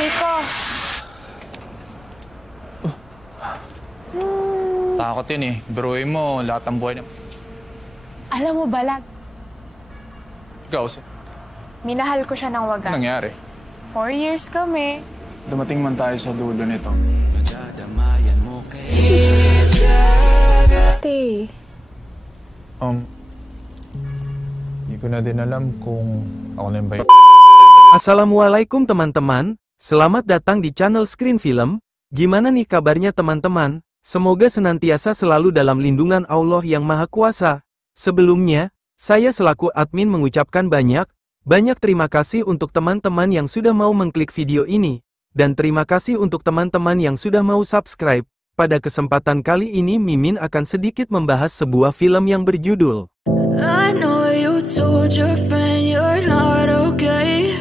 Chico. Takot yun eh. Biruin mo, lahat ng buhay niya. Alam mo, Balag, Ikaw, minahal ko siya ng ano wagas. nangyari? 4 years kami. Dumating man tayo sa dulo nito. Stay. Hindi ko na din alam kung ako na yung bayo. Assalamualaikum teman-teman, selamat datang di channel Screen Film. Gimana nih kabarnya teman-teman? Semoga senantiasa selalu dalam lindungan Allah yang Maha Kuasa. Sebelumnya, saya selaku admin mengucapkan banyak terima kasih untuk teman-teman yang sudah mau mengklik video ini. Dan terima kasih untuk teman-teman yang sudah mau subscribe. Pada kesempatan kali ini Mimin akan sedikit membahas sebuah film yang berjudul I know you told your friend you're not okay,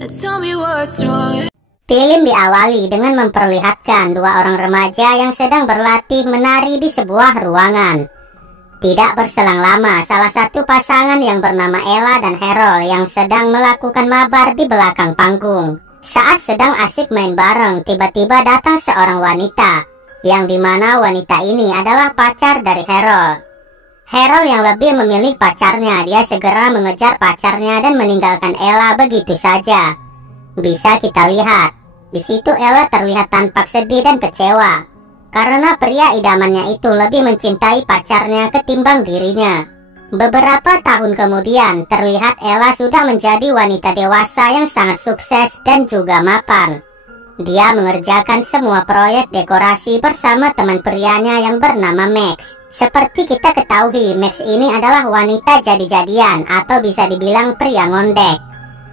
and tell me what's wrong. Film diawali dengan memperlihatkan dua orang remaja yang sedang berlatih menari di sebuah ruangan. Tidak berselang lama, salah satu pasangan yang bernama Ella dan Harold yang sedang melakukan mabar di belakang panggung. Saat sedang asik main bareng, tiba-tiba datang seorang wanita, yang dimana wanita ini adalah pacar dari Harold. Harold yang lebih memilih pacarnya, dia segera mengejar pacarnya dan meninggalkan Ella begitu saja. Bisa kita lihat, di situ Ella terlihat tampak sedih dan kecewa, karena pria idamannya itu lebih mencintai pacarnya ketimbang dirinya. Beberapa tahun kemudian, terlihat Ella sudah menjadi wanita dewasa yang sangat sukses dan juga mapan. Dia mengerjakan semua proyek dekorasi bersama teman prianya yang bernama Max. Seperti kita ketahui, Max ini adalah wanita jadi-jadian atau bisa dibilang pria ngondek.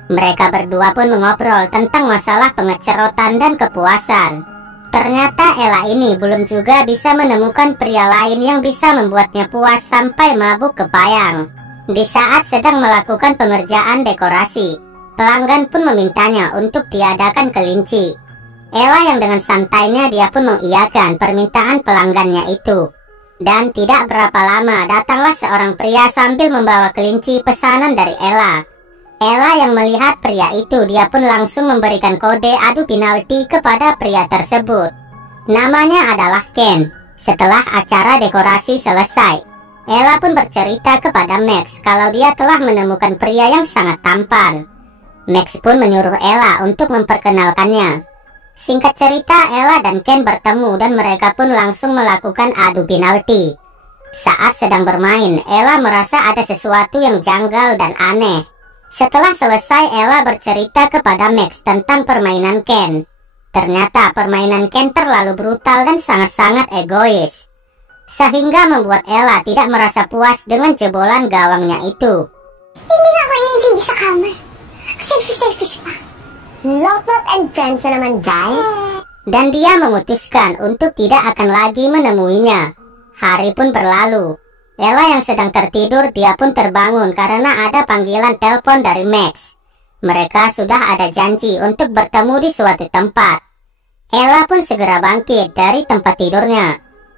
Mereka berdua pun mengobrol tentang masalah pengecerotan dan kepuasan. Ternyata Ella ini belum juga bisa menemukan pria lain yang bisa membuatnya puas sampai mabuk kepayang. Di saat sedang melakukan pengerjaan dekorasi, pelanggan pun memintanya untuk diadakan kelinci. Ella yang dengan santainya dia pun mengiyakan permintaan pelanggannya itu. Dan tidak berapa lama datanglah seorang pria sambil membawa kelinci pesanan dari Ella. Ella yang melihat pria itu, dia pun langsung memberikan kode adu penalti kepada pria tersebut. Namanya adalah Ken. Setelah acara dekorasi selesai, Ella pun bercerita kepada Max kalau dia telah menemukan pria yang sangat tampan. Max pun menyuruh Ella untuk memperkenalkannya. Singkat cerita, Ella dan Ken bertemu dan mereka pun langsung melakukan adu penalti. Saat sedang bermain, Ella merasa ada sesuatu yang janggal dan aneh. Setelah selesai, Ella bercerita kepada Max tentang permainan Ken. Ternyata permainan Ken terlalu brutal dan sangat-sangat egois, sehingga membuat Ella tidak merasa puas dengan jebolan gawangnya itu. Hindi nga ako iniintindi sa kamay. Selfish pa. Not and friends na naman, Jai. Dan dia memutuskan untuk tidak akan lagi menemuinya. Hari pun berlalu. Ella yang sedang tertidur, dia pun terbangun karena ada panggilan telepon dari Max. Mereka sudah ada janji untuk bertemu di suatu tempat. Ella pun segera bangkit dari tempat tidurnya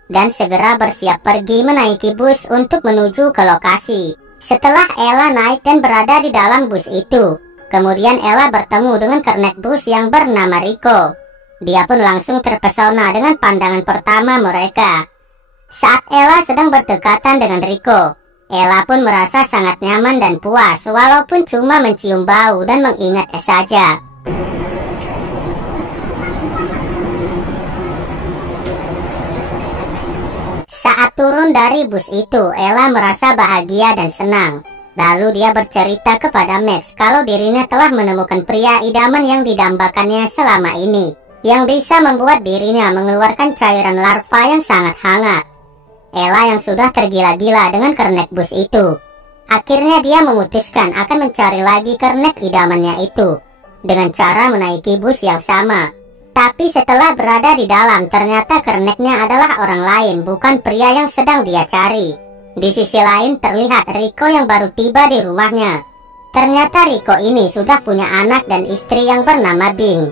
dan segera bersiap pergi menaiki bus untuk menuju ke lokasi. Setelah Ella naik dan berada di dalam bus itu, kemudian Ella bertemu dengan kernet bus yang bernama Rico. Dia pun langsung terpesona dengan pandangan pertama mereka. Saat Ella sedang berdekatan dengan Rico, Ella pun merasa sangat nyaman dan puas walaupun cuma mencium bau dan mengingatnya saja. Saat turun dari bus itu, Ella merasa bahagia dan senang. Lalu dia bercerita kepada Max kalau dirinya telah menemukan pria idaman yang didambakannya selama ini, yang bisa membuat dirinya mengeluarkan cairan larva yang sangat hangat. Ella yang sudah tergila-gila dengan kernet bus itu, akhirnya dia memutuskan akan mencari lagi kernet idamannya itu dengan cara menaiki bus yang sama. Tapi setelah berada di dalam, ternyata kernetnya adalah orang lain, bukan pria yang sedang dia cari. Di sisi lain terlihat Rico yang baru tiba di rumahnya. Ternyata Rico ini sudah punya anak dan istri yang bernama Bing,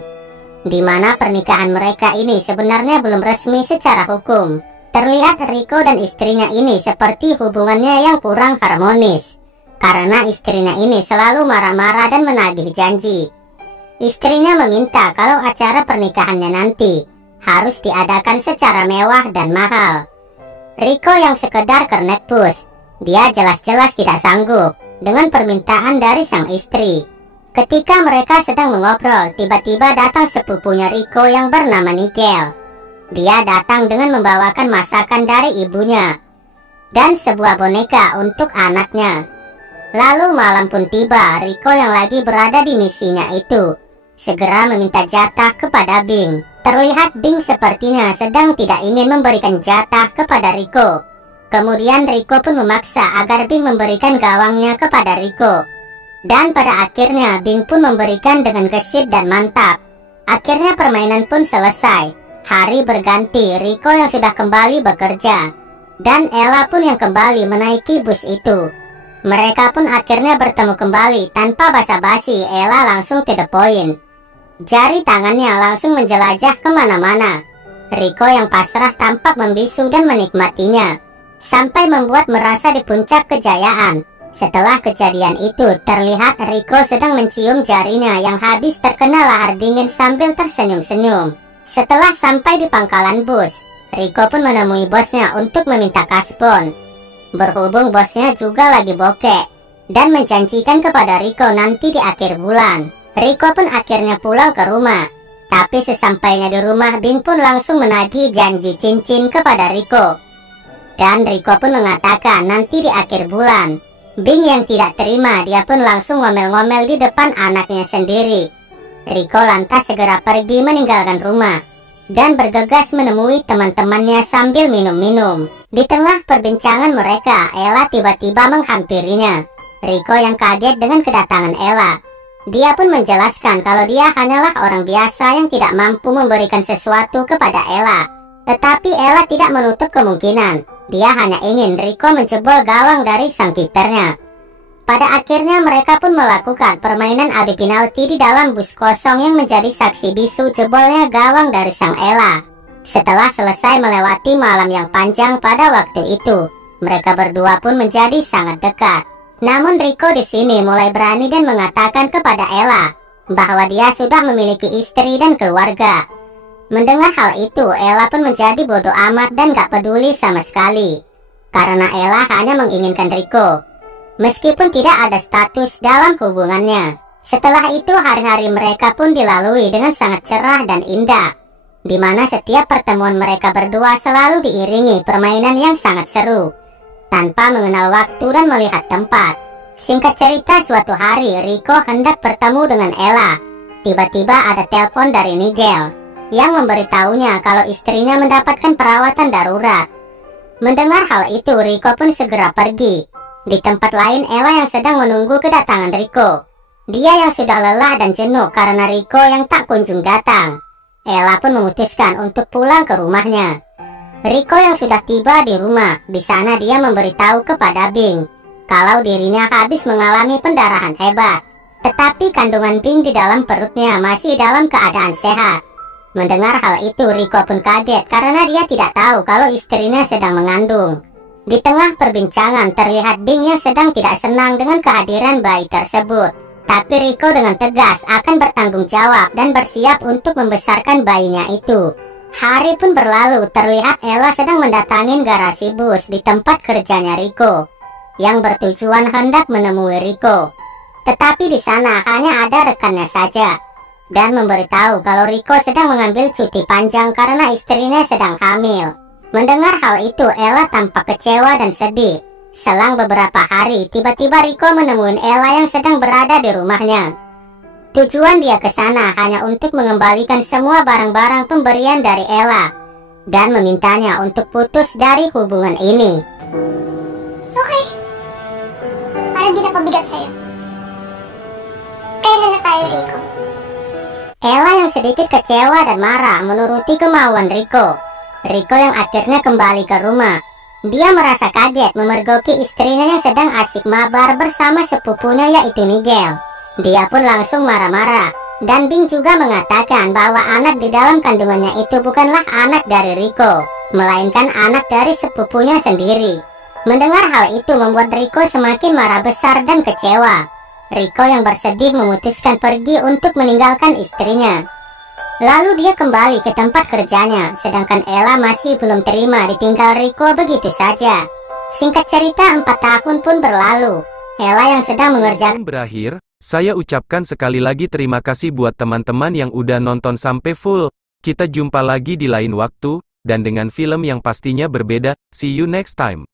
di mana pernikahan mereka ini sebenarnya belum resmi secara hukum. Terlihat Rico dan istrinya ini seperti hubungannya yang kurang harmonis, karena istrinya ini selalu marah-marah dan menagih janji. Istrinya meminta kalau acara pernikahannya nanti harus diadakan secara mewah dan mahal. Rico yang sekedar kernet pus, dia jelas-jelas tidak sanggup dengan permintaan dari sang istri. Ketika mereka sedang mengobrol, tiba-tiba datang sepupunya Rico yang bernama Nigel. Dia datang dengan membawakan masakan dari ibunya dan sebuah boneka untuk anaknya. Lalu malam pun tiba. Rico yang lagi berada di misinya itu segera meminta jatah kepada Bing. Terlihat Bing sepertinya sedang tidak ingin memberikan jatah kepada Rico. Kemudian Rico pun memaksa agar Bing memberikan gawangnya kepada Rico. Dan pada akhirnya Bing pun memberikan dengan gesit dan mantap. Akhirnya permainan pun selesai. Hari berganti, Rico yang sudah kembali bekerja dan Ella pun yang kembali menaiki bus itu. Mereka pun akhirnya bertemu kembali tanpa basa-basi. Ella langsung to the point. Jari tangannya langsung menjelajah kemana-mana. Rico yang pasrah tampak membisu dan menikmatinya, sampai membuat merasa di puncak kejayaan. Setelah kejadian itu, terlihat Rico sedang mencium jarinya yang habis terkena lahar dingin sambil tersenyum-senyum. Setelah sampai di pangkalan bus, Rico pun menemui bosnya untuk meminta kasbon. Berhubung bosnya juga lagi bokek dan menjanjikan kepada Rico nanti di akhir bulan. Rico pun akhirnya pulang ke rumah. Tapi sesampainya di rumah, Bing pun langsung menagih janji cincin kepada Rico. Dan Rico pun mengatakan nanti di akhir bulan. Bing yang tidak terima, dia pun langsung ngomel-ngomel di depan anaknya sendiri. Rico lantas segera pergi meninggalkan rumah dan bergegas menemui teman-temannya sambil minum-minum. Di tengah perbincangan mereka, Ella tiba-tiba menghampirinya. Rico yang kaget dengan kedatangan Ella. Dia pun menjelaskan kalau dia hanyalah orang biasa yang tidak mampu memberikan sesuatu kepada Ella. Tetapi Ella tidak menutup kemungkinan dia hanya ingin Rico menjebol gawang dari sang kipernya. Pada akhirnya mereka pun melakukan permainan adu penalti di dalam bus kosong yang menjadi saksi bisu jebolnya gawang dari sang Ella. Setelah selesai melewati malam yang panjang pada waktu itu, mereka berdua pun menjadi sangat dekat. Namun Rico di sini mulai berani dan mengatakan kepada Ella bahwa dia sudah memiliki istri dan keluarga. Mendengar hal itu, Ella pun menjadi bodoh amat dan gak peduli sama sekali. Karena Ella hanya menginginkan Rico, meskipun tidak ada status dalam hubungannya. Setelah itu hari-hari mereka pun dilalui dengan sangat cerah dan indah, di mana setiap pertemuan mereka berdua selalu diiringi permainan yang sangat seru, tanpa mengenal waktu dan melihat tempat. Singkat cerita, suatu hari Rico hendak bertemu dengan Ella. Tiba-tiba ada telepon dari Nigel yang memberitahunya kalau istrinya mendapatkan perawatan darurat. Mendengar hal itu, Rico pun segera pergi. Di tempat lain, Ella yang sedang menunggu kedatangan Rico. Dia yang sudah lelah dan jenuh karena Rico yang tak kunjung datang. Ella pun memutuskan untuk pulang ke rumahnya. Rico yang sudah tiba di rumah, di sana dia memberitahu kepada Bing kalau dirinya habis mengalami pendarahan hebat. Tetapi kandungan Bing di dalam perutnya masih dalam keadaan sehat. Mendengar hal itu, Rico pun kaget karena dia tidak tahu kalau istrinya sedang mengandung. Di tengah perbincangan, terlihat Bing yang sedang tidak senang dengan kehadiran bayi tersebut. Tapi Rico dengan tegas akan bertanggung jawab dan bersiap untuk membesarkan bayinya itu. Hari pun berlalu, terlihat Ella sedang mendatangi garasi bus di tempat kerjanya Rico, yang bertujuan hendak menemui Rico. Tetapi di sana hanya ada rekannya saja, dan memberitahu kalau Rico sedang mengambil cuti panjang karena istrinya sedang hamil. Mendengar hal itu, Ella tampak kecewa dan sedih. Selang beberapa hari, tiba-tiba Rico menemui Ella yang sedang berada di rumahnya. Tujuan dia ke sana hanya untuk mengembalikan semua barang-barang pemberian dari Ella dan memintanya untuk putus dari hubungan ini. Okay. Parang di na pabigat sa'yo. Kaya na tayo, Rico. Ella yang sedikit kecewa dan marah menuruti kemauan Rico. Rico yang akhirnya kembali ke rumah. Dia merasa kaget memergoki istrinya yang sedang asyik mabar bersama sepupunya yaitu Nigel. Dia pun langsung marah-marah. Dan Bing juga mengatakan bahwa anak di dalam kandungannya itu bukanlah anak dari Rico, melainkan anak dari sepupunya sendiri. Mendengar hal itu membuat Rico semakin marah besar dan kecewa. Rico yang bersedih memutuskan pergi untuk meninggalkan istrinya. Lalu dia kembali ke tempat kerjanya, sedangkan Ella masih belum terima ditinggal Rico begitu saja. Singkat cerita, 4 tahun pun berlalu. Ella yang sedang mengerjakan Berakhir, saya ucapkan sekali lagi terima kasih buat teman-teman yang udah nonton sampai full. Kita jumpa lagi di lain waktu, dan dengan film yang pastinya berbeda. See you next time.